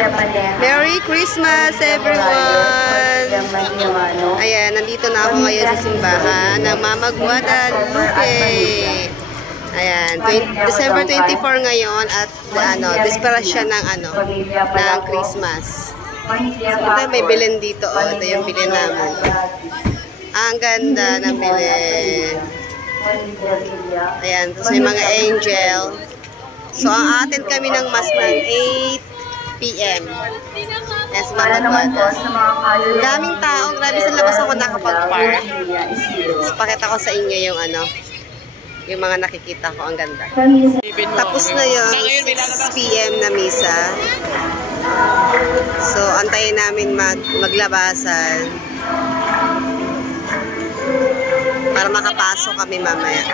Merry Christmas everyone! Ayan, nandito na ako ngayon sa simbahan ng Mama Guadalupe. Ayan, December 24 ngayon at dispara siya ng ng Christmas. So, ito may bilin dito, ito yung bilin namin. Ang ganda ng bilin. Ayan, tapos may mga angel. So, ang atin kami ng mass ng 8 p.m. Yes, Mama Guadalupe. Daming tao. Grabe sa labas ako nakapag-park. So, pakita ko sa inyo yung yung mga nakikita ko. Ang ganda. Tapos na yung 6 p.m. na misa. So, antayin namin maglabasan para makapasok kami mamaya.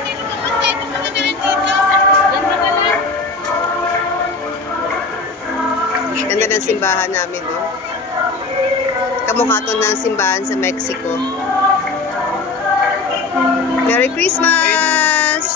Ganda ng simbahan namin, no? Kamukha to ng simbahan sa Mexico. Merry Christmas!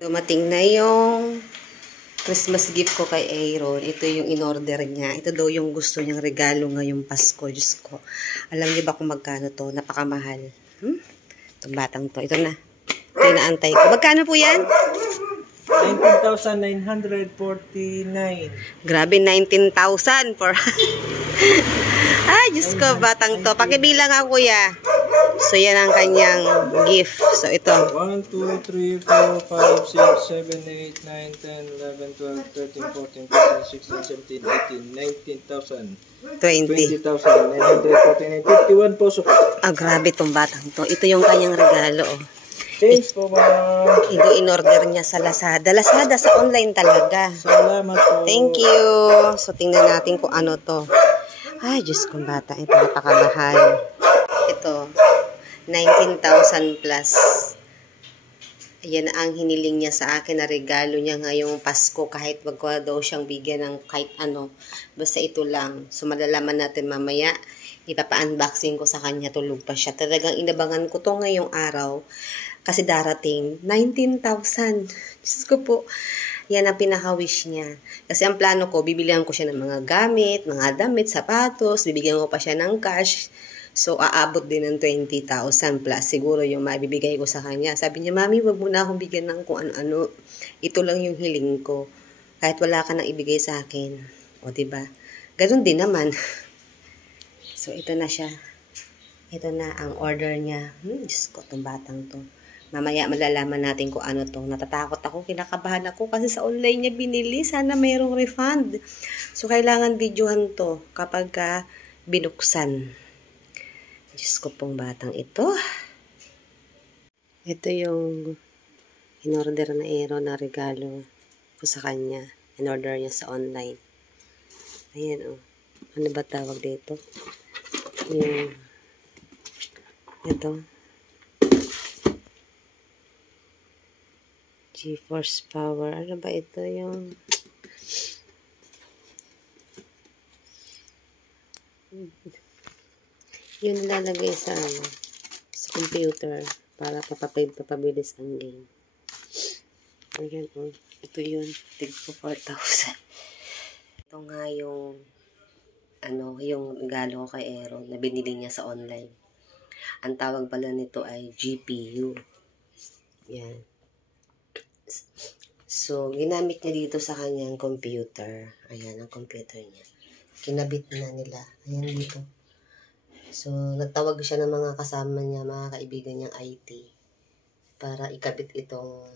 Dumating na yung Christmas gift ko kay Aaron. Ito yung in-order niya. Ito daw yung gusto niyang regalo ngayong Pasko. Diyos ko. Alam niyo ba kung magkano to? Napakamahal. Itong batang to. Ito na. Ito yung naantay ko. Magkano po yan? 19,949. Grabe, 19,000 for... Ay, Diyos ko, batang to. Pakibilang ako, kuya. So, yan ang kanyang gift. So, ito. 1, 2, 3, 4, 5, 6, 7, 8, 9, 10, 11, 12, 13, 14, 15, 16, 17, 18, 19,000. 20,949. 51 pesos. Ah, grabe itong batang to. Ito yung kanyang regalo, oh. Thanks po, ma'am. Ito in-order niya sa Lazada. Lazada sa online talaga. Salamat po. Thank you. So, tingnan natin kung ano to. Ay, Diyos kong bata. Ito, napakamahal. Ito, 19,000 plus. Ayan ang hiniling niya sa akin na regalo niya ngayong Pasko kahit wag ko daw siyang bigyan ng kahit ano. Basta ito lang. So malalaman natin mamaya. Ipapa-unboxing ko sa kanya. Tulog pa siya. Talagang inabangan ko to ngayong araw. Kasi darating 19,000. Diyos ko po. Yan ang pinaka-wish niya. Kasi ang plano ko, bibilihan ko siya ng mga gamit, mga damit, sapatos. Bibigyan ko pa siya ng cash. So, aabot din ng 20,000 plus. Siguro yung maibibigay ko sa kanya. Sabi niya, Mami, wag mo na akong bigyan ng kung ano-ano. Ito lang yung hiling ko. Kahit wala ka nang ibigay sa akin. O, diba? Ganun din naman. So, ito na siya. Ito na ang order niya. Diyos ko, itong batang to. Mamaya malalaman natin kung ano to. Natatakot ako, kinakabahan ako kasi sa online niya binili. Sana mayroong refund. So, kailangan videohan to kapag binuksan. Diyos ko pong batang ito. Ito yung in-order na na regalo ko sa kanya. In-order niya sa online. Ayan, oh. Ano ba tawag dito? Yung ito. GeForce Power. Ano ba ito? Yung yun lalagay sa computer para papabilis ang game. Ayan, oh. Ito yun. Tig po 4,000. Ito nga yung yung regalo ko kay Aaron na binili niya sa online. Ang tawag pala nito ay GPU. Yan. So, ginamit niya dito sa kanyang computer. Ayan, ang computer niya. Kinabit na nila. Ayan dito. So, nagtawag siya ng mga kasama niya, mga kaibigan niyang IT para ikabit itong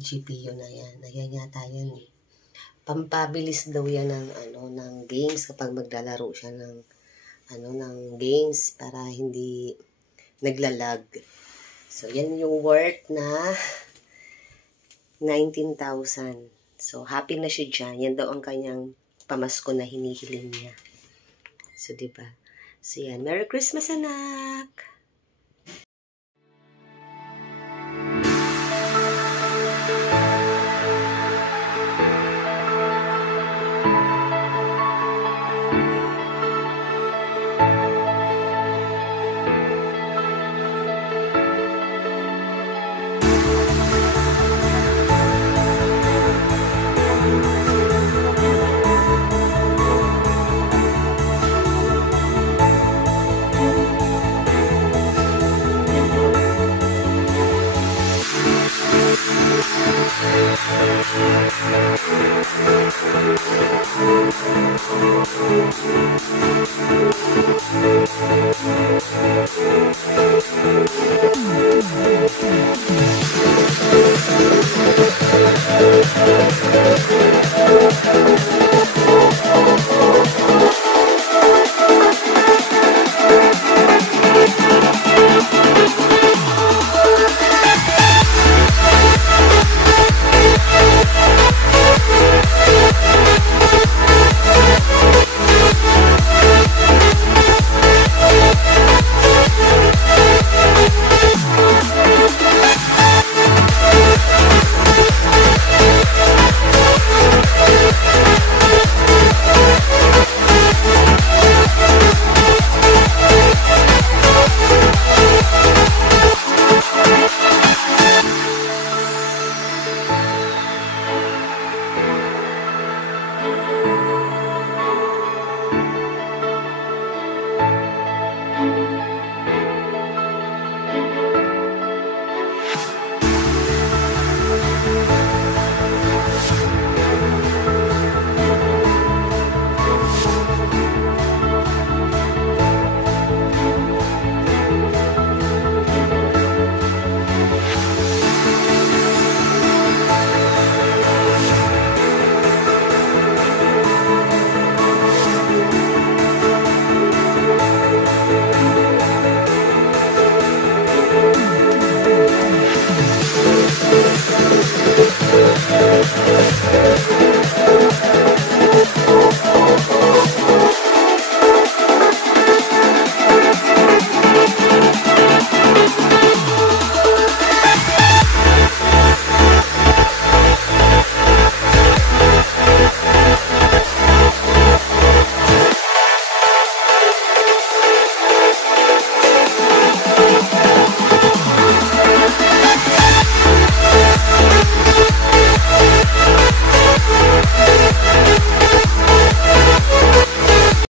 GPU na yan. Ayan yata yan eh. Pampabilis daw yan ng games kapag maglalaro siya ng games para hindi naglalag. So, yan yung worth na 19,000. So, happy na siya dyan. Yan daw ang kanyang pamasko na hinihiling niya. So, diba? So, yan. Merry Christmas, anak!